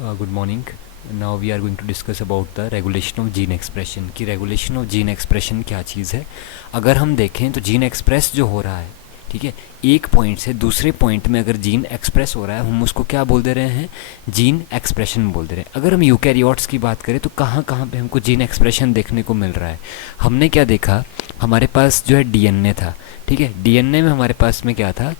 Good morning. Now we are going to discuss about the regulation of gene expression कि regulation of gene expression क्या चीज़ है. अगर हम देखें तो जीन एक्सप्रेस जो हो रहा है, ठीक है, एक पॉइंट से दूसरे पॉइंट में अगर जीन एक्सप्रेस हो रहा है, हम उसको क्या बोल दे रहे हैं, जीन एक्सप्रेशन बोल दे रहे हैं. अगर हम यूकैरियोट्स की बात करें तो कहाँ कहाँ पे हमको जीन एक्सप्रेशन देखने को मिल रहा है. हमने क्या देखा, हमारे पास जो है डीएनए था, ठीक है. डीएनए में हमारे पास में क्या था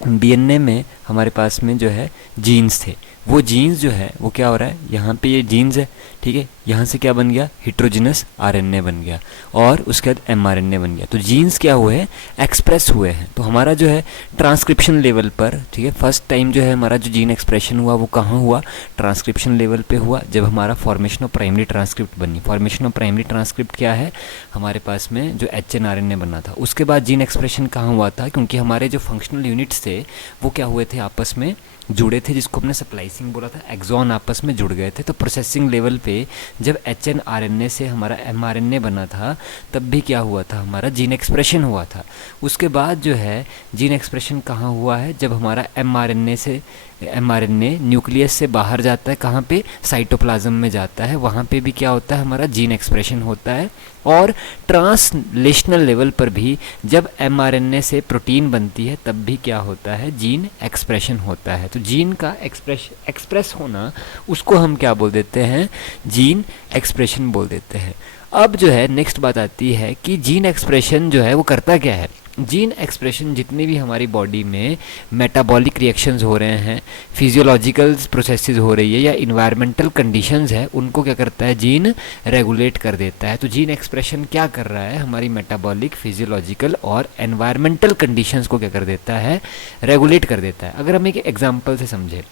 डीएनए में हमारे पास में जो है जीन्स थे. वो जीन्स जो है वो क्या हो रहा है, यहाँ पे ये जीन्स है, ठीक है, यहाँ से क्या बन गया, हेट्रोजिनस आरएनए बन गया और उसके बाद एमआरएनए बन गया. तो जीन्स क्या हुए हैं, एक्सप्रेस हुए हैं. तो हमारा जो है ट्रांसक्रिप्शन लेवल पर, ठीक है, फर्स्ट टाइम जो है हमारा जो जीन एक्सप्रेशन हुआ वो कहाँ हुआ, ट्रांसक्रिप्शन लेवल पे हुआ, जब हमारा फॉर्मेशन ऑफ प्राइमरी ट्रांसक्रिप्ट बनी. फॉर्मेशन ऑफ प्राइमरी ट्रांसक्रिप्ट क्या है, हमारे पास में जो एचएनआरएनए बना था. उसके बाद जीन एक्सप्रेशन कहाँ हुआ था, क्योंकि हमारे जो फंक्शनल यूनिट्स थे वो क्या हुए थे, आपस में जुड़े थे, जिसको हमने स्प्लाइसिंग बोला था. एक्सॉन आपस में जुड़ गए थे. तो प्रोसेसिंग लेवल पे जब एचएनआरएनए से हमारा एमआरएनए बना था, तब भी क्या हुआ था, हमारा जीन एक्सप्रेशन हुआ था. उसके बाद जो है जीन एक्सप्रेशन कहाँ हुआ है, जब हमारा एमआरएनए न्यूक्लियस से बाहर जाता है, कहाँ पे, साइटोप्लाज्म में जाता है. वहाँ पे भी क्या होता है, हमारा जीन एक्सप्रेशन होता है. और ट्रांसलेशनल लेवल पर भी जब एमआरएनए से प्रोटीन बनती है, तब भी क्या होता है, जीन एक्सप्रेशन होता है. तो जीन का एक्सप्रेस होना, उसको हम क्या बोल देते हैं, जीन एक्सप्रेशन बोल देते हैं. अब जो है नेक्स्ट बात आती है कि जीन एक्सप्रेशन जो है वो करता क्या है. जीन एक्सप्रेशन जितने भी हमारी बॉडी में मेटाबॉलिक रिएक्शंस हो रहे हैं, फिजियोलॉजिकल प्रोसेसेस हो रही है या इन्वायरमेंटल कंडीशंस है, उनको क्या करता है, जीन रेगुलेट कर देता है. तो जीन एक्सप्रेशन क्या कर रहा है, हमारी मेटाबॉलिक, फिजियोलॉजिकल और एनवायरमेंटल कंडीशंस को क्या कर देता है, रेगुलेट कर देता है. अगर हम एक एग्जांपल से समझें,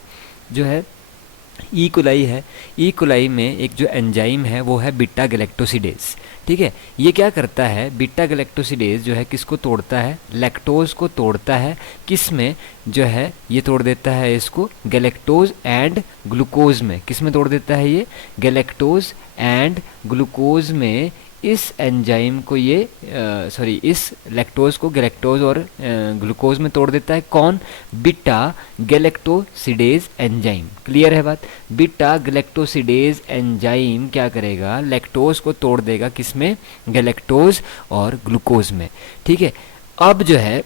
जो है ई कोलाई है, ई कोलाई में एक जो एंजाइम है वो है बीटा गैलेक्टोसिडेज, ठीक है. ये क्या करता है, बीटा गैलेक्टोसिडेज जो है किसको तोड़ता है, लैक्टोज को तोड़ता है. किस में, जो है ये तोड़ देता है इसको गैलेक्टोज एंड ग्लूकोज में. किस में तोड़ देता है ये, गैलेक्टोज एंड ग्लूकोज में. इस एंजाइम को ये इस लैक्टोज को गैलेक्टोज और ग्लूकोज में तोड़ देता है. कौन, बीटा गैलेक्टोसिडेज एंजाइम. क्लियर है बात. बीटा गैलेक्टोसिडेज एंजाइम क्या करेगा, लैक्टोज को तोड़ देगा, किसमें, गैलेक्टोज और ग्लूकोज में, ठीक है. अब जो है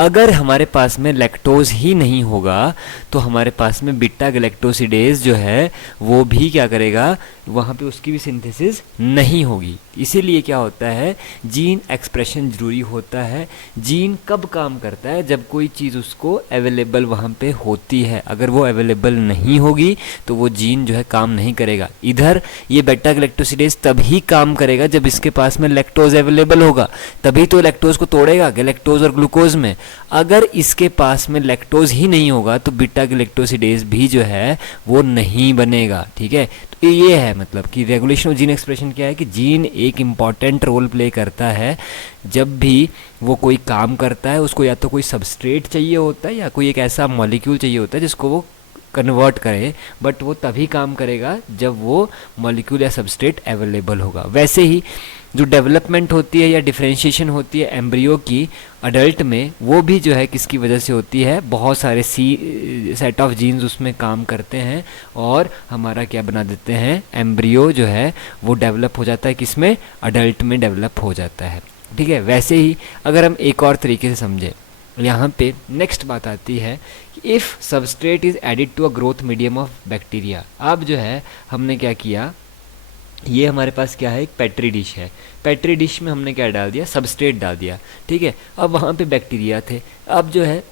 अगर हमारे पास में लैक्टोज ही नहीं होगा तो हमारे पास में बीटा गैलेक्टोसिडेज जो है वो भी क्या करेगा, वहाँ पे उसकी भी सिंथेसिस नहीं होगी. इसीलिए क्या होता है, जीन एक्सप्रेशन जरूरी होता है. जीन कब काम करता है, जब कोई चीज़ उसको अवेलेबल वहाँ पे होती है. अगर वो अवेलेबल नहीं होगी तो वो जीन जो है काम नहीं करेगा. इधर ये बीटा गैलेक्टोसिडेज तभी काम करेगा जब इसके पास में लैक्टोज अवेलेबल होगा, तभी तो लैक्टोज को तोड़ेगा गैलेक्टोज और ग्लूकोज में. अगर इसके पास में लैक्टोज ही नहीं होगा तो बीटा गैलेक्टोसिडेज भी जो है वो नहीं बनेगा, ठीक है. तो ये है मतलब कि रेगुलेशन ऑफ जीन एक्सप्रेशन क्या है कि जीन एक इम्पॉर्टेंट रोल प्ले करता है. जब भी वो कोई काम करता है, उसको या तो कोई सबस्ट्रेट चाहिए होता है या कोई एक ऐसा मॉलिक्यूल चाहिए होता है जिसको वो कन्वर्ट करे, बट वो तभी काम करेगा जब वो मॉलिक्यूल या सबस्ट्रेट अवेलेबल होगा. वैसे ही जो डेवलपमेंट होती है या डिफरेंशिएशन होती है एम्ब्रियो की अडल्ट में, वो भी जो है किसकी वजह से होती है, बहुत सारे सेट ऑफ जीन्स उसमें काम करते हैं और हमारा क्या बना देते हैं, एम्ब्रियो जो है वो डेवलप हो जाता है, किसमें, अडल्ट में डेवलप हो जाता है, ठीक है. वैसे ही अगर हम एक और तरीके से समझें, यहाँ पे नेक्स्ट बात आती है कि if substrate is added to a growth medium of bacteria. अब जो है हमने क्या किया, ये हमारे पास क्या है, एक पेट्री डिश है. पेट्री डिश में हमने क्या डाल दिया, सबस्ट्रेट डाल दिया, ठीक है. अब वहाँ पे बैक्टीरिया थे. अब जो है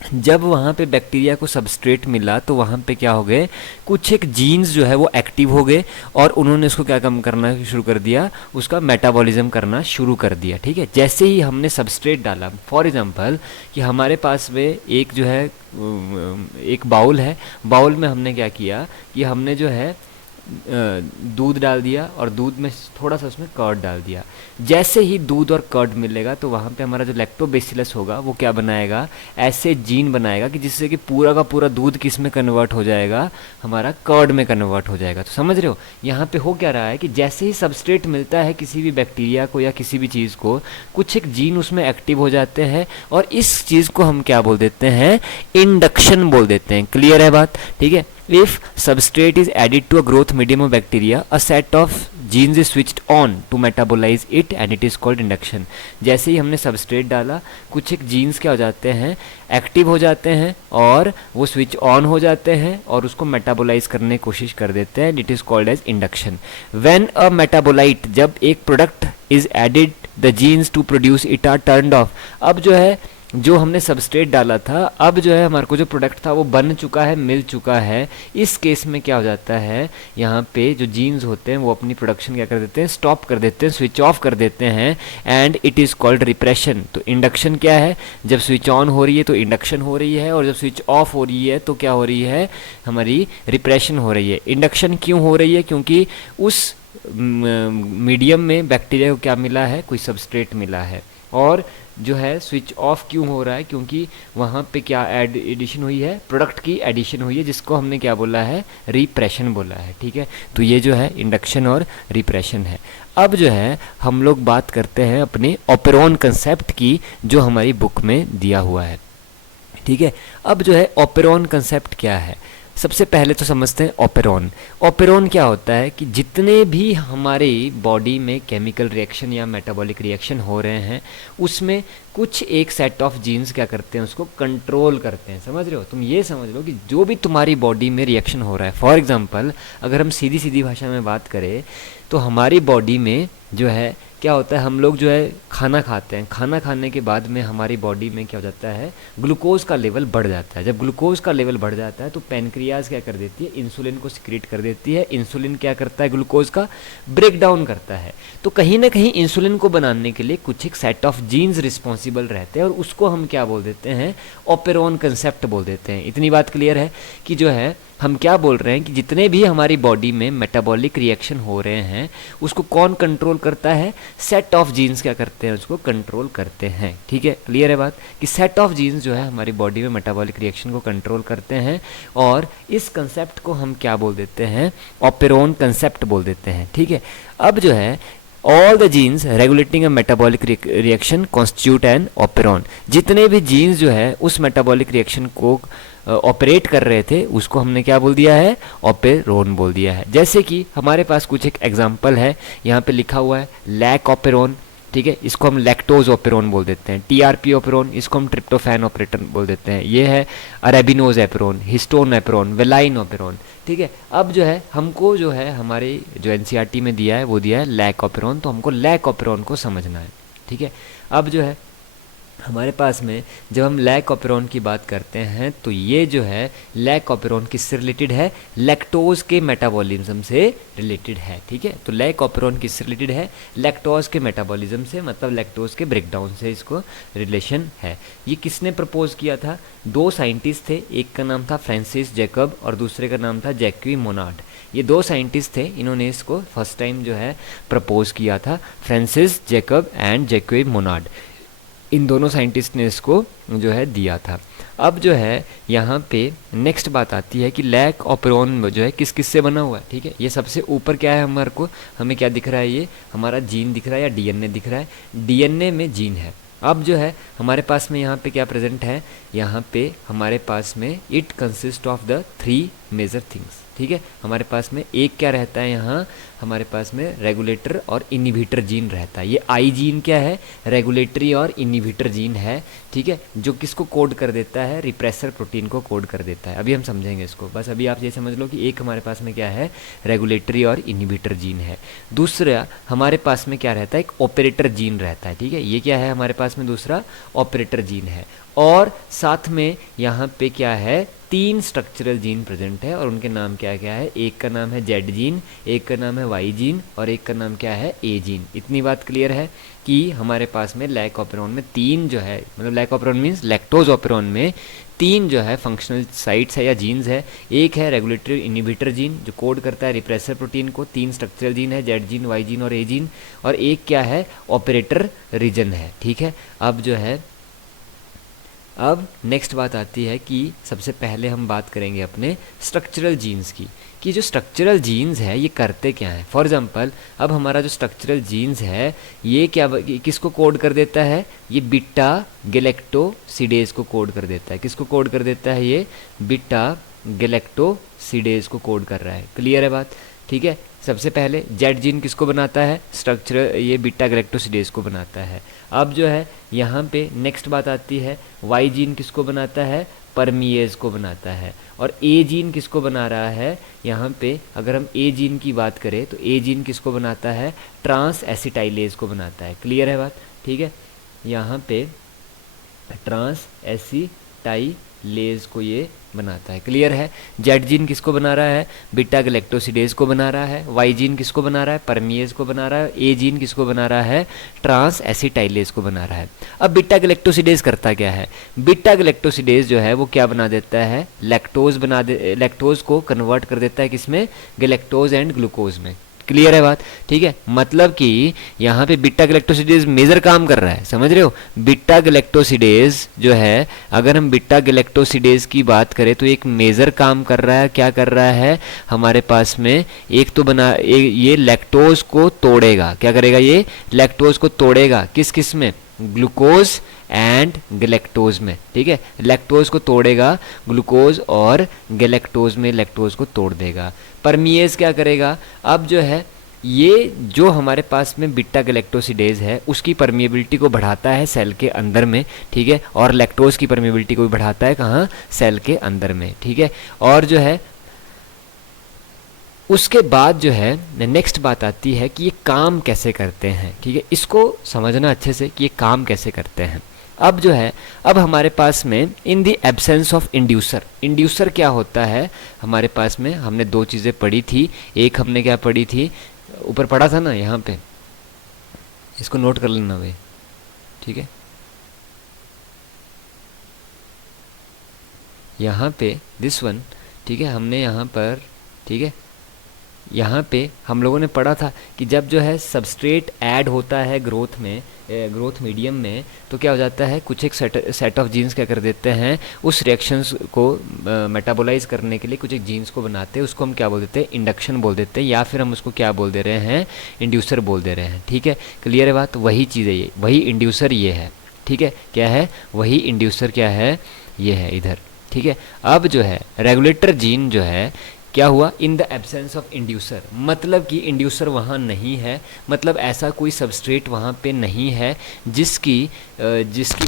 जब वहाँ पे बैक्टीरिया को सबस्ट्रेट मिला तो वहाँ पे क्या हो गए, कुछ एक जीन्स जो है वो एक्टिव हो गए और उन्होंने उसको क्या कम करना शुरू कर दिया, उसका मेटाबॉलिज्म करना शुरू कर दिया, ठीक है. जैसे ही हमने सबस्ट्रेट डाला, फॉर एग्जांपल कि हमारे पास में एक जो है एक बाउल है, बाउल में हमने क्या किया कि हमने जो है दूध डाल दिया और दूध में थोड़ा सा उसमें कर्ड डाल दिया। जैसे ही दूध और कर्ड मिलेगा तो वहाँ पे हमारा जो लैक्टोबैसिलस होगा वो क्या बनाएगा, ऐसे जीन बनाएगा कि जिससे कि पूरा का पूरा दूध किस में कन्वर्ट हो जाएगा, हमारा कर्ड में कन्वर्ट हो जाएगा। तो समझ रहे हो यहाँ पे हो क्या रहा है कि जैसे ही सबस्ट्रेट मिलता है किसी भी बैक्टीरिया को या किसी भी चीज़ को, कुछ एक जीन उसमें एक्टिव हो जाते हैं और इस चीज़ को हम क्या बोल देते हैं, इंडक्शन बोल देते हैं। क्लियर है बात, ठीक है। If substrate is added to a growth medium of bacteria, a set of genes is switched on to metabolize it and it is called induction। जैसे ही हमने सबस्ट्रेट डाला, कुछ एक जीन्स क्या हो जाते हैं, एक्टिव हो जाते हैं और वो स्विच ऑन हो जाते हैं और उसको मेटाबोलाइज करने की कोशिश कर देते हैं, it is called as induction. When a metabolite, जब एक product is added the genes to produce it are turned off. अब जो है, जो हमने सबस्ट्रेट डाला था, अब जो है हमारे को जो प्रोडक्ट था वो बन चुका है, मिल चुका है। इस केस में क्या हो जाता है, यहाँ पे जो जीन्स होते हैं वो अपनी प्रोडक्शन क्या कर देते हैं, स्टॉप कर देते हैं, स्विच ऑफ कर देते हैं and it is called repression. तो इंडक्शन क्या है, जब स्विच ऑन हो रही है तो इंडक्शन हो रही है और जब स्विच ऑफ हो रही है तो क्या हो रही है, हमारी रिप्रेशन हो रही है। इंडक्शन क्यों हो रही है, क्योंकि उस मीडियम में बैक्टीरिया को क्या मिला है, कोई सबस्ट्रेट मिला है। और जो है स्विच ऑफ क्यों हो रहा है, क्योंकि वहाँ पे क्या एडिशन हुई है, प्रोडक्ट की एडिशन हुई है, जिसको हमने क्या बोला है, रिप्रेशन बोला है। ठीक है, तो ये जो है इंडक्शन और रिप्रेशन है। अब जो है हम लोग बात करते हैं अपने ऑपेरॉन कंसेप्ट की, जो हमारी बुक में दिया हुआ है। ठीक है, अब जो है ऑपेरॉन कंसेप्ट क्या है, सबसे पहले तो समझते हैं ऑपेरॉन। ऑपेरॉन क्या होता है कि जितने भी हमारे बॉडी में केमिकल रिएक्शन या मेटाबॉलिक रिएक्शन हो रहे हैं, उसमें कुछ एक सेट ऑफ जीन्स क्या करते हैं, उसको कंट्रोल करते हैं। समझ रहे हो, तुम ये समझ लो कि जो भी तुम्हारी बॉडी में रिएक्शन हो रहा है, फॉर एग्जांपल अगर हम सीधी सीधी भाषा में बात करें तो हमारी बॉडी में जो है क्या होता है, हम लोग जो है खाना खाते हैं, खाना खाने के बाद में हमारी बॉडी में क्या हो जाता है, ग्लूकोज का लेवल बढ़ जाता है। जब ग्लूकोज का लेवल बढ़ जाता है तो पैनक्रियाज क्या कर देती है, इंसुलिन को सिक्रीट कर देती है। इंसुलिन क्या करता है, ग्लूकोज का ब्रेक डाउन करता है। तो कहीं ना कहीं इंसुलिन को बनाने के लिए कुछ एक सेट ऑफ जीन्स रिस्पॉन्सिबल रहते हैं और उसको हम क्या बोल देते हैं, ऑपेरॉन कंसेप्ट बोल देते हैं। इतनी बात क्लियर है कि जो है हम क्या बोल रहे हैं कि जितने भी हमारी बॉडी में मेटाबॉलिक रिएक्शन हो रहे हैं उसको कौन कंट्रोल करता है, सेट ऑफ जीन्स क्या करते हैं, उसको कंट्रोल करते हैं। ठीक है, क्लियर है बात कि सेट ऑफ जीन्स जो है हमारी बॉडी में मेटाबॉलिक रिएक्शन को कंट्रोल करते हैं और इस कंसेप्ट को हम क्या बोल देते हैं, ऑपेरॉन कंसेप्ट बोल देते हैं। ठीक है, अब जो है all the genes regulating a metabolic reaction constitute an operon. जितने भी जीन्स जो है उस मेटाबॉलिक रिएक्शन को ऑपरेट कर रहे थे उसको हमने क्या बोल दिया है, ऑपेरॉन बोल दिया है। जैसे कि हमारे पास कुछ एक एग्जांपल है, यहाँ पे लिखा हुआ है लैक ऑपेरॉन। ठीक है, इसको हम लैक्टोज ऑपेरॉन बोल देते हैं। टीआरपी ऑपेरॉन, इसको हम ट्रिप्टोफैन ऑपरेटन बोल देते हैं। ये है arabinose operon, histone operon, valine operon. ठीक है, अब जो है हमको जो है हमारे जो एनसीईआरटी में दिया है वो दिया है लैक ऑपेरॉन, तो हमको लैक ऑपेरॉन को समझना है। ठीक है, अब जो है हमारे पास में जब हम लैक ऑपेरॉन की बात करते हैं तो ये जो है लैक ऑपेरॉन किससे रिलेटेड है, लैक्टोज के मेटाबॉलिज्म से रिलेटेड है। ठीक है, तो लैक ऑपेरॉन किससे रिलेटेड है, लैक्टोज के मेटाबॉलिज्म से, मतलब लैक्टोज के ब्रेकडाउन से इसको रिलेशन है। ये किसने प्रपोज किया था, दो साइंटिस्ट थे, एक का नाम था फ्रांसिस जैकब और दूसरे का नाम था जैक्वी मोनार्ड। ये दो साइंटिस्ट थे, इन्होंने इसको फर्स्ट टाइम जो है प्रपोज किया था, फ्रांसिस जैकब एंड जैक्वी मोनार्ड। इन दोनों साइंटिस्ट ने इसको जो है दिया था। अब जो है यहाँ पे नेक्स्ट बात आती है कि लैक ऑपेरॉन जो है किस किस से बना हुआ है। ठीक है, ये सबसे ऊपर क्या है, हमारे को हमें क्या दिख रहा है, ये हमारा जीन दिख रहा है या डीएनए दिख रहा है। डीएनए में जीन है। अब जो है हमारे पास में यहाँ पे क्या प्रेजेंट है, यहाँ पे हमारे पास में it consist of the 3 major things. ठीक है, हमारे पास में एक क्या रहता है, यहाँ हमारे पास में रेगुलेटर और इनहिबिटर जीन रहता है। ये आई जीन क्या है, रेगुलेटरी और इनहिबिटर जीन है। ठीक है, जो किसको कोड कर देता है, रिप्रेसर प्रोटीन को कोड कर देता है। अभी हम समझेंगे इसको, बस अभी आप ये समझ लो कि एक हमारे पास में क्या है, रेगुलेटरी और इनहिबिटर जीन है। दूसरा हमारे पास में क्या रहता है, एक ऑपरेटर जीन रहता है। ठीक है, ये क्या है हमारे पास में, दूसरा ऑपरेटर जीन है। और साथ में यहाँ पे क्या है, 3 स्ट्रक्चरल जीन प्रेजेंट है और उनके नाम क्या क्या है, एक का नाम है जेड जीन, एक का नाम है वाई जीन और एक का नाम क्या है ए जीन। इतनी बात क्लियर है कि हमारे पास में लैक ऑपेरॉन में 3 जो है, मतलब lac operon means lactose operon में 3 जो है फंक्शनल साइट्स है या जीन्स है। एक है रेगुलेटरी इनिबिटर जीन जो कोड करता है रिप्रेसर प्रोटीन को, 3 स्ट्रक्चरल जीन है जेड जीन, वाई जीन और ए जीन, और एक क्या है ऑपरेटर रीजन है। ठीक है, अब जो है अब नेक्स्ट बात आती है कि सबसे पहले हम बात करेंगे अपने स्ट्रक्चरल जीन्स की, कि जो स्ट्रक्चरल जीन्स है ये करते क्या हैं। फॉर एग्जांपल अब हमारा जो स्ट्रक्चरल जीन्स है ये क्या किसको कोड कर देता है, ये बीटा गैलेक्टोसिडेज को कोड कर देता है। किसको कोड कर देता है, ये बीटा गैलेक्टोसिडेज को कोड कर रहा है। क्लियर है बात, ठीक है। सबसे पहले जेड जीन किसको बनाता है, स्ट्रक्चर ये बीटा गैलेक्टोसिडेज को बनाता है। अब जो है यहाँ पे नेक्स्ट बात आती है, वाई जीन किसको बनाता है, परमिएज को बनाता है। और ए जीन किसको बना रहा है, यहाँ पे अगर हम ए जीन की बात करें तो ए जीन किसको बनाता है, ट्रांस एसिटाइलेज को बनाता है। क्लियर है बात, ठीक है। यहाँ पे ट्रांस एसिटाइलेज को ये बनाता है। क्लियर है। जेड जीन किसको बना रहा है, बीटा गैलेक्टोसिडेज को बना रहा है। वाई जीन किसको बना रहा है, परमिएज को बना रहा है। ए जीन किसको बना रहा है, ट्रांस एसिटाइलेज को बना रहा है। अब बीटा गैलेक्टोसिडेज करता क्या है, बीटा गैलेक्टोसिडेज जो है वो क्या बना देता है, लैक्टोज को कन्वर्ट कर देता है किसमें, गैलेक्टोज एंड ग्लूकोज में। क्लियर है बात, ठीक है। मतलब कि यहाँ पे बीटा गैलेक्टोसिडेज मेजर काम कर रहा है, समझ रहे हो। बीटा गैलेक्टोसिडेज जो है, अगर हम बीटा गैलेक्टोसिडेज की बात करें तो एक मेजर काम कर रहा है। क्या कर रहा है, हमारे पास में एक तो ये लैक्टोज को तोड़ेगा। क्या करेगा, ये लैक्टोज को तोड़ेगा किस किस में, ग्लूकोज एंड गैलेक्टोज में। ठीक है, लैक्टोज को तोड़ेगा ग्लूकोज और गैलेक्टोज में लैक्टोज को तोड़ देगा। परमिएज क्या करेगा, अब जो है ये जो हमारे पास में बीटा गैलेक्टोसिडेज है उसकी परमिएबिलिटी को बढ़ाता है सेल के अंदर में। ठीक है, और लैक्टोज की परमिएबिलिटी को भी बढ़ाता है कहाँ, सेल के अंदर में। ठीक है, और जो है उसके बाद जो है नेक्स्ट बात आती है कि ये काम कैसे करते हैं। ठीक है, इसको समझना अच्छे से कि ये काम कैसे करते हैं। अब जो है, अब हमारे पास में in the absence of inducer, inducer क्या होता है हमारे पास में, हमने 2 चीज़ें पढ़ी थी। एक हमने क्या पढ़ी थी, ऊपर पढ़ा था ना, यहाँ पे इसको नोट कर लेना भाई। ठीक है, यहाँ पे दिस वन, ठीक है, हमने यहाँ पर, ठीक है, यहाँ पे हम लोगों ने पढ़ा था कि जब जो है सबस्ट्रेट ऐड होता है ग्रोथ में, ग्रोथ मीडियम में, तो क्या हो जाता है, कुछ एक सेट ऑफ जीन्स क्या कर देते हैं, उस रिएक्शंस को मेटाबोलाइज करने के लिए कुछ एक जीन्स को बनाते हैं। उसको हम क्या बोल देते हैं, इंडक्शन बोल देते हैं, या फिर हम उसको क्या बोल दे रहे हैं, इंड्यूसर बोल दे रहे हैं। ठीक है, क्लियर है बात, वही चीज़ है ये, वही इंड्यूसर ये है। ठीक है, क्या है, वही इंड्यूसर क्या है, ये है इधर। ठीक है, अब जो है रेगुलेटर जीन जो है क्या हुआ, in the absence of inducer, मतलब कि इंड्यूसर वहाँ नहीं है, मतलब ऐसा कोई सबस्ट्रेट वहाँ पे नहीं है जिसकी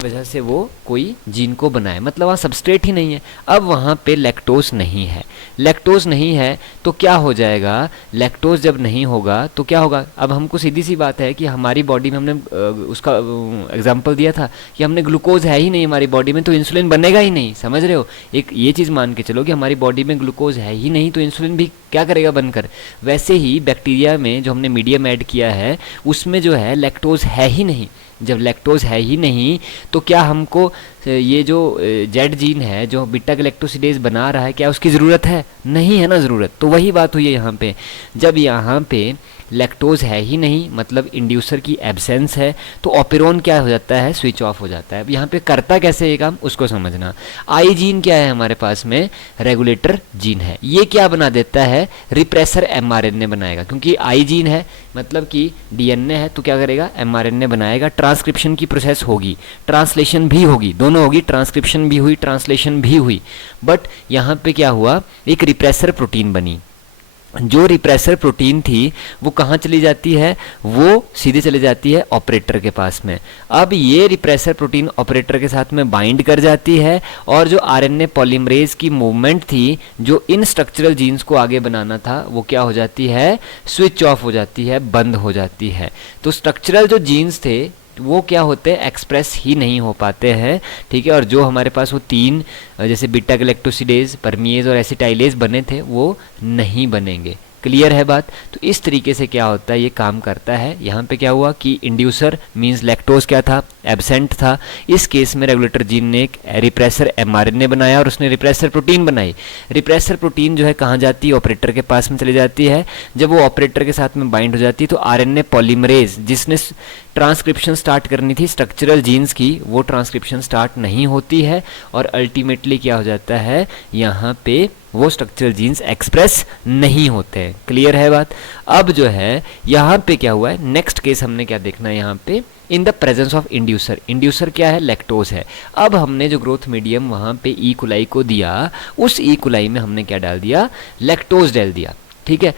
वजह से वो कोई जीन को बनाए, मतलब वहाँ सबस्ट्रेट ही नहीं है। अब वहाँ पे लैक्टोज नहीं है, लैक्टोज नहीं है तो क्या हो जाएगा, लैक्टोज जब नहीं होगा तो क्या होगा। अब हमको सीधी सी बात है कि हमारी बॉडी में हमने उसका एग्जाम्पल दिया था कि हमने ग्लूकोज है ही नहीं हमारी बॉडी में, तो इंसुलिन बनेगा ही नहीं। समझ रहे हो, एक ये चीज़ मान के चलो कि हमारी बॉडी में ग्लूकोज है ही नहीं तो इंसुलिन भी क्या करेगा, बनकर। वैसे ही बैक्टीरिया में जो हमने मीडियम ऐड किया है उसमें जो है लैक्टोज है ही नहीं। जब लैक्टोज है ही नहीं तो क्या हमको ये जो जेड जीन है जो बीटा गैलेक्टोसिडेज बना रहा है, क्या उसकी ज़रूरत है, नहीं है ना ज़रूरत। तो वही बात हुई है यहाँ पे, जब यहाँ पे लैक्टोज है ही नहीं, मतलब इंड्यूसर की एब्सेंस है, तो ऑपेरॉन क्या हो जाता है, स्विच ऑफ हो जाता है। अब यहाँ पे करता कैसे ये काम, उसको समझना। आई जीन क्या है हमारे पास में, रेगुलेटर जीन है। ये क्या बना देता है, रिप्रेसर एमआरएनए बनाएगा, क्योंकि आई जीन है मतलब कि डीएनए है, तो क्या करेगा, एमआरएनए बनाएगा। ट्रांसक्रिप्शन की प्रोसेस होगी, ट्रांसलेशन भी होगी, दोनों होगी, ट्रांसक्रिप्शन भी हुई, ट्रांसलेशन भी हुई। बट यहाँ पे क्या हुआ, एक रिप्रेसर प्रोटीन बनी। जो रिप्रेसर प्रोटीन थी वो कहाँ चली जाती है, वो सीधे चली जाती है ऑपरेटर के पास में। अब ये रिप्रेसर प्रोटीन ऑपरेटर के साथ में बाइंड कर जाती है और जो आरएनए पॉलीमरेज की मूवमेंट थी जो इन स्ट्रक्चरल जीन्स को आगे बनाना था वो क्या हो जाती है, स्विच ऑफ हो जाती है, बंद हो जाती है। तो स्ट्रक्चरल जो जीन्स थे वो क्या होते हैं, एक्सप्रेस ही नहीं हो पाते हैं, ठीक है। और जो हमारे पास वो 3 जैसे बीटा गैलेक्टोसिडेज, परमिएज और एसिटाइलेज बने थे वो नहीं बनेंगे। क्लियर है बात। तो इस तरीके से क्या होता है, ये काम करता है। यहाँ पे क्या हुआ कि इंड्यूसर मींस लैक्टोज क्या था, एब्सेंट था। इस केस में रेगुलेटर जीन ने एक रिप्रेसर एमआरएनए बनाया और उसने रिप्रेसर प्रोटीन बनाई। रिप्रेसर प्रोटीन जो है कहाँ जाती है, ऑपरेटर के पास में चली जाती है। जब वो ऑपरेटर के साथ में बाइंड हो जाती है तो आरएनए पॉलीमरेज जिसने ट्रांसक्रिप्शन स्टार्ट करनी थी स्ट्रक्चरल जीन्स की, वो ट्रांसक्रिप्शन स्टार्ट नहीं होती है और अल्टीमेटली क्या हो जाता है, यहाँ पे वो स्ट्रक्चरल जीन्स एक्सप्रेस नहीं होते हैं। क्लियर है बात। अब जो है यहाँ पे क्या हुआ है, नेक्स्ट केस हमने क्या देखना है यहाँ पे, in the presence of inducer. Inducer क्या है, लैक्टोज है। अब हमने जो ग्रोथ मीडियम वहाँ पे ई कोलाई को दिया, उस ई कोलाई में हमने क्या डाल दिया, लैक्टोज डाल दिया, ठीक है।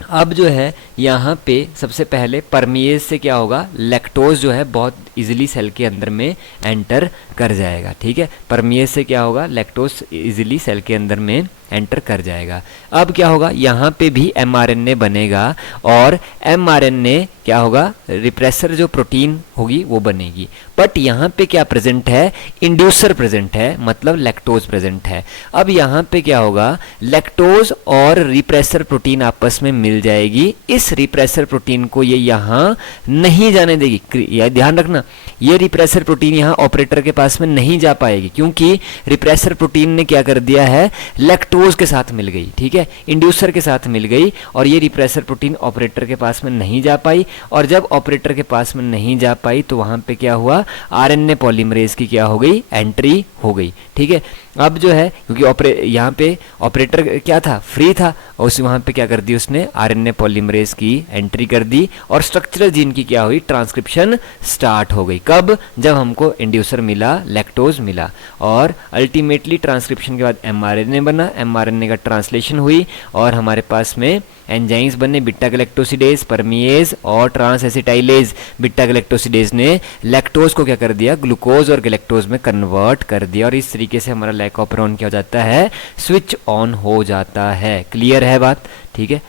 अब जो है यहाँ पे सबसे पहले परमिएज से क्या होगा, लैक्टोज जो है बहुत इजीली सेल के अंदर में एंटर कर जाएगा, ठीक है। परमिएज से क्या होगा, लैक्टोज इजीली सेल के अंदर में एंटर कर जाएगा। अब क्या होगा, यहाँ पे भी एमआरएनए बनेगा और एमआरएनए क्या होगा, रिप्रेसर जो प्रोटीन होगी वो बनेगी। बट यहाँ पे क्या प्रेजेंट है, इंड्यूसर प्रेजेंट है, मतलब लैक्टोज प्रेजेंट है। अब यहाँ पे क्या होगा, लैक्टोज और रिप्रेसर प्रोटीन आपस में मिल जाएगी। इस रिप्रेसर प्रोटीन को ये यहाँ नहीं जाने देगी। यह ध्यान रखना, ये रिप्रेसर प्रोटीन यहाँ ऑपरेटर के पास में नहीं जा पाएगी, क्योंकि रिप्रेसर प्रोटीन ने क्या कर दिया है, लैक्टोज के साथ मिल गई, ठीक है, इंड्यूसर के साथ मिल गई और ये रिप्रेसर प्रोटीन ऑपरेटर के पास में नहीं जा पाई। और जब ऑपरेटर के पास में नहीं जा पाई तो वहां पे क्या हुआ, आरएनए पॉलीमरेज की क्या हो गई, एंट्री हो गई, ठीक है। अब जो है क्योंकि यहाँ पे ऑपरेटर क्या था, फ्री था, और उस वहाँ पे क्या कर दी उसने, आरएनए पॉलीमरेज की एंट्री कर दी और स्ट्रक्चरल जीन की क्या हुई, ट्रांसक्रिप्शन स्टार्ट हो गई। कब, जब हमको इंड्यूसर मिला, लैक्टोज मिला, और अल्टीमेटली ट्रांसक्रिप्शन के बाद एमआरएनए बना, एमआरएनए का ट्रांसलेशन हुई और हमारे पास में एंजाइम्स बने, बीटा गैलेक्टोसिडेज, परमिएज और ट्रांस एसिटाइलेज। बीटा गैलेक्टोसिडेज ने लैक्टोज को क्या कर दिया, ग्लूकोज और गैलेक्टोज में कन्वर्ट कर दिया और इस तरीके से हमारा लैकोपेरोन क्या हो जाता है, स्विच ऑन हो जाता है। क्लियर है बात, ठीक है।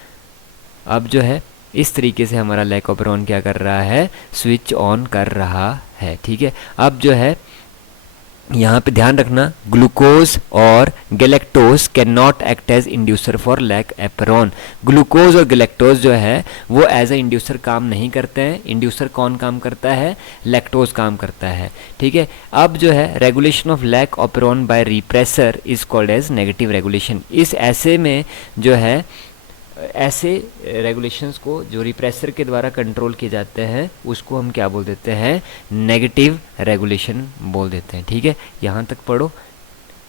अब जो है इस तरीके से हमारा लैकोपेरोन क्या कर रहा है, स्विच ऑन कर रहा है, ठीक है। अब जो है यहाँ पे ध्यान रखना, ग्लूकोज और galactose can not act as inducer for lac operon. Glucose और गैलेक्टोज जो है वो एज ए इंड्यूसर काम नहीं करते हैं। इंड्यूसर कौन काम करता है, लैक्टोज काम करता है, ठीक है। अब जो है regulation of lac operon by repressor is called as negative regulation. इस ऐसे में जो है ऐसे रेगुलेशंस को जो रिप्रेसर के द्वारा कंट्रोल किए जाते हैं उसको हम क्या बोल देते हैं, नेगेटिव रेगुलेशन बोल देते हैं, ठीक है। यहाँ तक पढ़ो,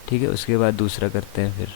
ठीक है, उसके बाद दूसरा करते हैं फिर।